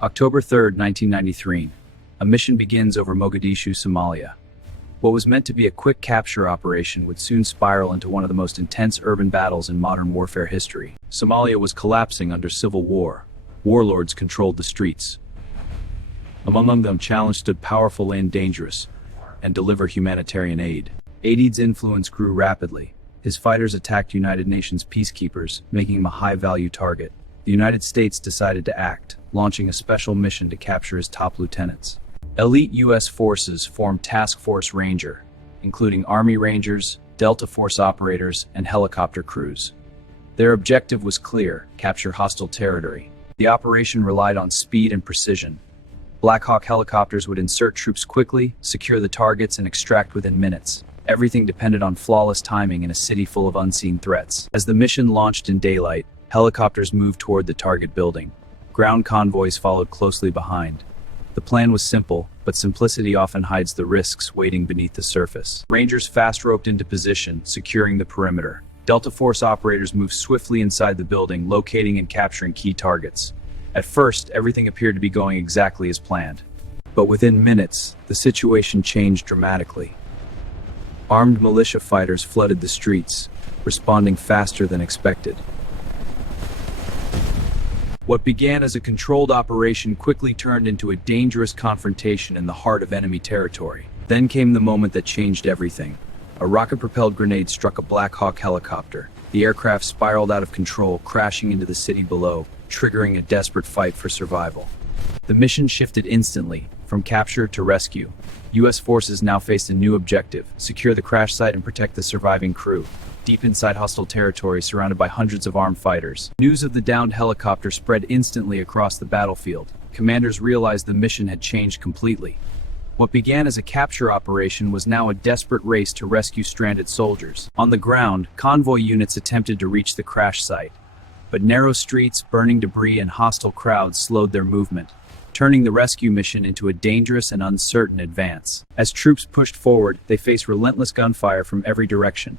October 3rd, 1993. A mission begins over Mogadishu, Somalia. What was meant to be a quick capture operation would soon spiral into one of the most intense urban battles in modern warfare history. Somalia was collapsing under civil war. Warlords controlled the streets. Among them, challenged stood powerful and dangerous, and deliver humanitarian aid. Aidid's influence grew rapidly. His fighters attacked United Nations peacekeepers, making him a high-value target. The United States decided to act, launching a special mission to capture his top lieutenants. Elite U.S. forces formed Task Force Ranger, including Army Rangers, Delta Force operators, and helicopter crews. Their objective was clear: capture hostile territory. The operation relied on speed and precision. Black Hawk helicopters would insert troops quickly, secure the targets, and extract within minutes. Everything depended on flawless timing in a city full of unseen threats. As the mission launched in daylight, helicopters moved toward the target building. Ground convoys followed closely behind. The plan was simple, but simplicity often hides the risks waiting beneath the surface. Rangers fast roped into position, securing the perimeter. Delta Force operators moved swiftly inside the building, locating and capturing key targets. At first, everything appeared to be going exactly as planned. But within minutes, the situation changed dramatically. Armed militia fighters flooded the streets, responding faster than expected. What began as a controlled operation quickly turned into a dangerous confrontation in the heart of enemy territory. Then came the moment that changed everything. A rocket-propelled grenade struck a Black Hawk helicopter. The aircraft spiraled out of control, crashing into the city below, triggering a desperate fight for survival. The mission shifted instantly, from capture to rescue. U.S. forces now faced a new objective: secure the crash site and protect the surviving crew. Deep inside hostile territory, surrounded by hundreds of armed fighters. News of the downed helicopter spread instantly across the battlefield. Commanders realized the mission had changed completely. What began as a capture operation was now a desperate race to rescue stranded soldiers. On the ground, convoy units attempted to reach the crash site, but narrow streets, burning debris, and hostile crowds slowed their movement, turning the rescue mission into a dangerous and uncertain advance. As troops pushed forward, they faced relentless gunfire from every direction.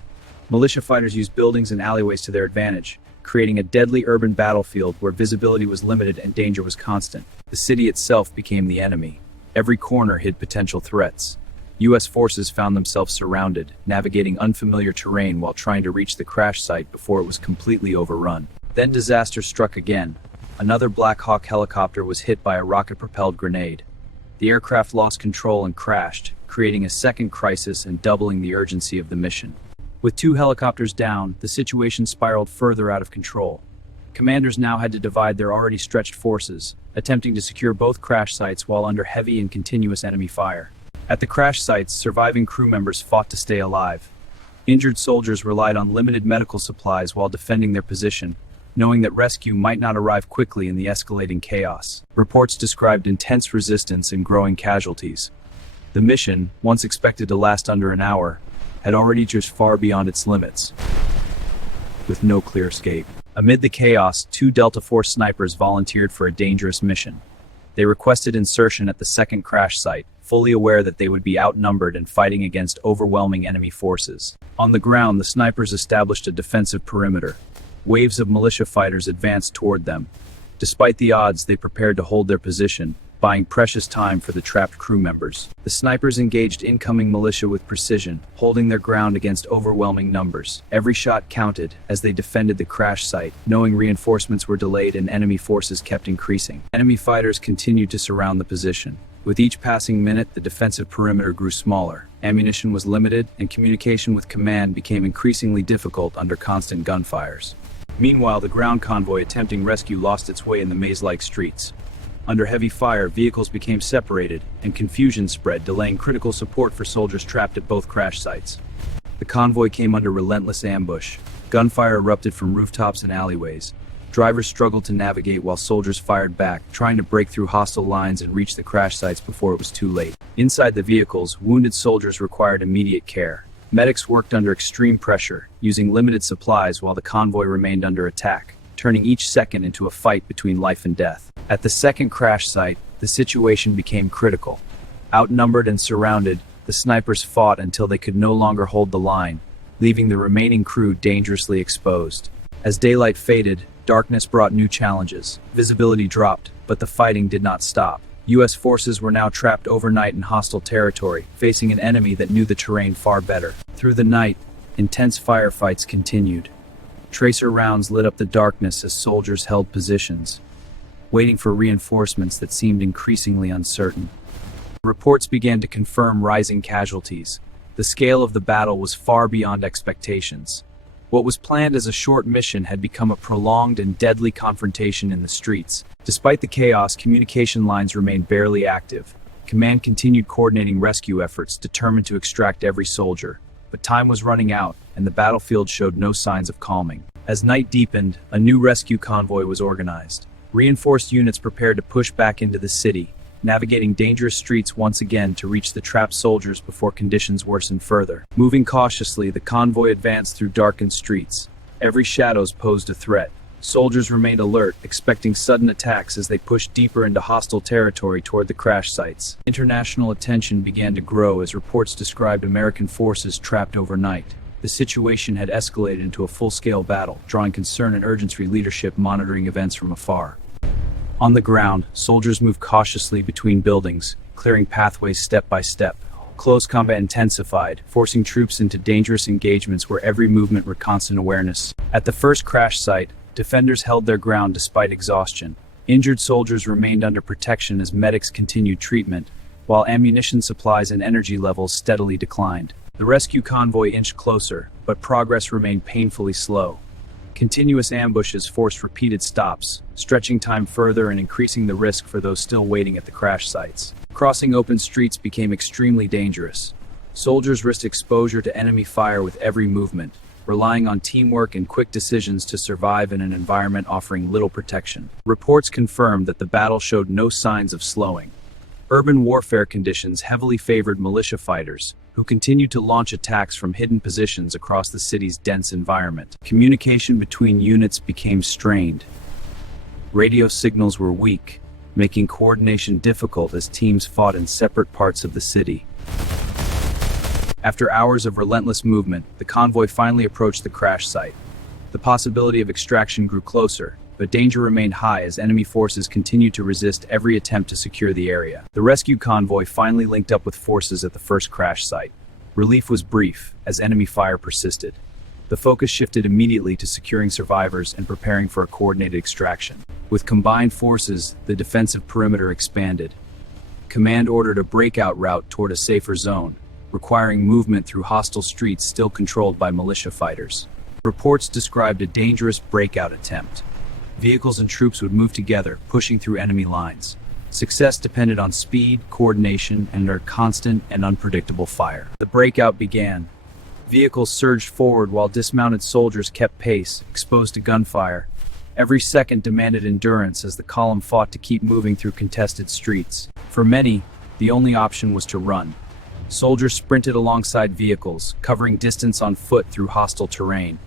Militia fighters used buildings and alleyways to their advantage, creating a deadly urban battlefield where visibility was limited and danger was constant. The city itself became the enemy. Every corner hid potential threats. U.S. forces found themselves surrounded, navigating unfamiliar terrain while trying to reach the crash site before it was completely overrun. Then disaster struck again. Another Black Hawk helicopter was hit by a rocket-propelled grenade. The aircraft lost control and crashed, creating a second crisis and doubling the urgency of the mission. With 2 helicopters down, the situation spiraled further out of control. Commanders now had to divide their already stretched forces, attempting to secure both crash sites while under heavy and continuous enemy fire. At the crash sites, surviving crew members fought to stay alive. Injured soldiers relied on limited medical supplies while defending their position, knowing that rescue might not arrive quickly in the escalating chaos. Reports described intense resistance and growing casualties. The mission, once expected to last under an hour, had already drifted far beyond its limits, with no clear escape. Amid the chaos, 2 Delta Force snipers volunteered for a dangerous mission. They requested insertion at the second crash site, fully aware that they would be outnumbered and fighting against overwhelming enemy forces. On the ground, the snipers established a defensive perimeter. Waves of militia fighters advanced toward them. Despite the odds, they prepared to hold their position, buying precious time for the trapped crew members. The snipers engaged incoming militia with precision, holding their ground against overwhelming numbers. Every shot counted as they defended the crash site, knowing reinforcements were delayed and enemy forces kept increasing. Enemy fighters continued to surround the position. With each passing minute, the defensive perimeter grew smaller. Ammunition was limited, and communication with command became increasingly difficult under constant gunfires. Meanwhile, the ground convoy attempting rescue lost its way in the maze-like streets. Under heavy fire, vehicles became separated, and confusion spread, delaying critical support for soldiers trapped at both crash sites. The convoy came under relentless ambush. Gunfire erupted from rooftops and alleyways. Drivers struggled to navigate while soldiers fired back, trying to break through hostile lines and reach the crash sites before it was too late. Inside the vehicles, wounded soldiers required immediate care. Medics worked under extreme pressure, using limited supplies while the convoy remained under attack, turning each second into a fight between life and death. At the second crash site, the situation became critical. Outnumbered and surrounded, the snipers fought until they could no longer hold the line, leaving the remaining crew dangerously exposed. As daylight faded, darkness brought new challenges. Visibility dropped, but the fighting did not stop. U.S. forces were now trapped overnight in hostile territory, facing an enemy that knew the terrain far better. Through the night, intense firefights continued. Tracer rounds lit up the darkness as soldiers held positions, waiting for reinforcements that seemed increasingly uncertain. Reports began to confirm rising casualties. The scale of the battle was far beyond expectations. What was planned as a short mission had become a prolonged and deadly confrontation in the streets. Despite the chaos, communication lines remained barely active. Command continued coordinating rescue efforts, determined to extract every soldier. But time was running out, and the battlefield showed no signs of calming. As night deepened, a new rescue convoy was organized. Reinforced units prepared to push back into the city, navigating dangerous streets once again to reach the trapped soldiers before conditions worsened further. Moving cautiously, the convoy advanced through darkened streets. Every shadows posed a threat. Soldiers remained alert, expecting sudden attacks as they pushed deeper into hostile territory toward the crash sites. International attention began to grow as reports described American forces trapped overnight. The situation had escalated into a full-scale battle, drawing concern and urgency. Leadership monitoring events from afar. On the ground, soldiers moved cautiously between buildings, clearing pathways step by step. Close combat intensified, forcing troops into dangerous engagements where every movement required constant awareness. At the first crash site, defenders held their ground despite exhaustion. Injured soldiers remained under protection as medics continued treatment, while ammunition supplies and energy levels steadily declined. The rescue convoy inched closer, but progress remained painfully slow. Continuous ambushes forced repeated stops, stretching time further and increasing the risk for those still waiting at the crash sites. Crossing open streets became extremely dangerous. Soldiers risked exposure to enemy fire with every movement, relying on teamwork and quick decisions to survive in an environment offering little protection. Reports confirmed that the battle showed no signs of slowing. Urban warfare conditions heavily favored militia fighters, who continued to launch attacks from hidden positions across the city's dense environment. Communication between units became strained. Radio signals were weak, making coordination difficult as teams fought in separate parts of the city. After hours of relentless movement, the convoy finally approached the crash site. The possibility of extraction grew closer, but danger remained high as enemy forces continued to resist every attempt to secure the area. The rescue convoy finally linked up with forces at the first crash site. Relief was brief, as enemy fire persisted. The focus shifted immediately to securing survivors and preparing for a coordinated extraction. With combined forces, the defensive perimeter expanded. Command ordered a breakout route toward a safer zone, requiring movement through hostile streets still controlled by militia fighters. Reports described a dangerous breakout attempt. Vehicles and troops would move together, pushing through enemy lines. Success depended on speed, coordination, and under constant and unpredictable fire. The breakout began. Vehicles surged forward while dismounted soldiers kept pace, exposed to gunfire. Every second demanded endurance as the column fought to keep moving through contested streets. For many, the only option was to run. Soldiers sprinted alongside vehicles, covering distance on foot through hostile terrain,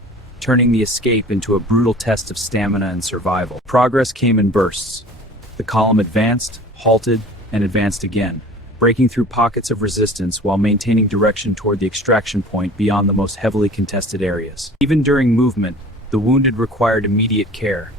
turning the escape into a brutal test of stamina and survival. Progress came in bursts. The column advanced, halted, and advanced again, breaking through pockets of resistance while maintaining direction toward the extraction point beyond the most heavily contested areas. Even during movement, the wounded required immediate care.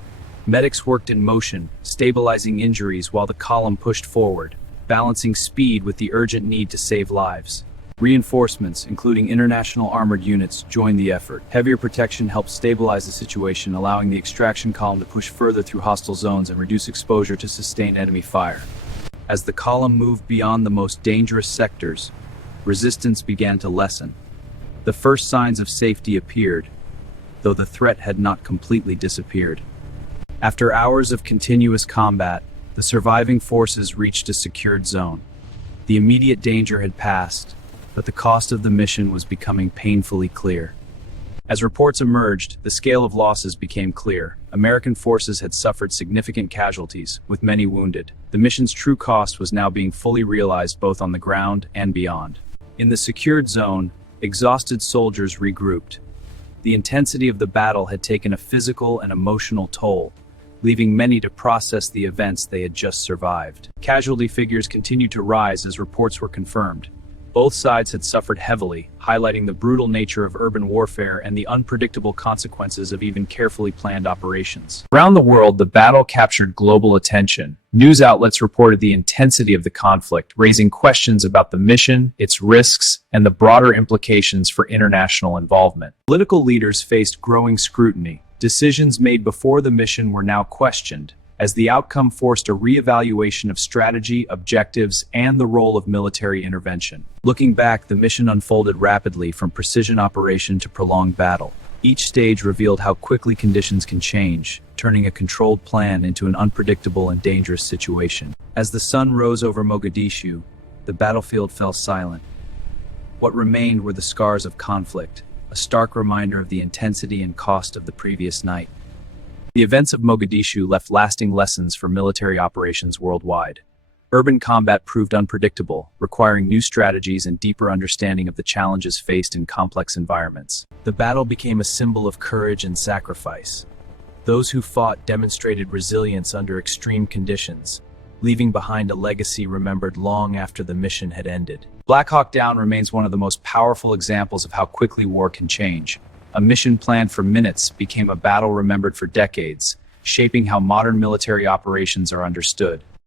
Medics worked in motion, stabilizing injuries while the column pushed forward, balancing speed with the urgent need to save lives. Reinforcements, including international armored units, joined the effort. Heavier protection helped stabilize the situation, allowing the extraction column to push further through hostile zones and reduce exposure to sustained enemy fire. As the column moved beyond the most dangerous sectors, resistance began to lessen. The first signs of safety appeared, though the threat had not completely disappeared. After hours of continuous combat, the surviving forces reached a secured zone. The immediate danger had passed, but the cost of the mission was becoming painfully clear. As reports emerged, the scale of losses became clear. American forces had suffered significant casualties, with many wounded. The mission's true cost was now being fully realized both on the ground and beyond. In the secured zone, exhausted soldiers regrouped. The intensity of the battle had taken a physical and emotional toll, leaving many to process the events they had just survived. Casualty figures continued to rise as reports were confirmed. Both sides had suffered heavily, highlighting the brutal nature of urban warfare and the unpredictable consequences of even carefully planned operations. Around the world, the battle captured global attention. News outlets reported the intensity of the conflict, raising questions about the mission, its risks, and the broader implications for international involvement. Political leaders faced growing scrutiny. Decisions made before the mission were now questioned, as the outcome forced a re-evaluation of strategy, objectives, and the role of military intervention. Looking back, the mission unfolded rapidly from precision operation to prolonged battle. Each stage revealed how quickly conditions can change, turning a controlled plan into an unpredictable and dangerous situation. As the sun rose over Mogadishu, the battlefield fell silent. What remained were the scars of conflict, a stark reminder of the intensity and cost of the previous night. The events of Mogadishu left lasting lessons for military operations worldwide. Urban combat proved unpredictable, requiring new strategies and deeper understanding of the challenges faced in complex environments. The battle became a symbol of courage and sacrifice. Those who fought demonstrated resilience under extreme conditions, leaving behind a legacy remembered long after the mission had ended. Black Hawk Down remains one of the most powerful examples of how quickly war can change. A mission planned for minutes became a battle remembered for decades, shaping how modern military operations are understood.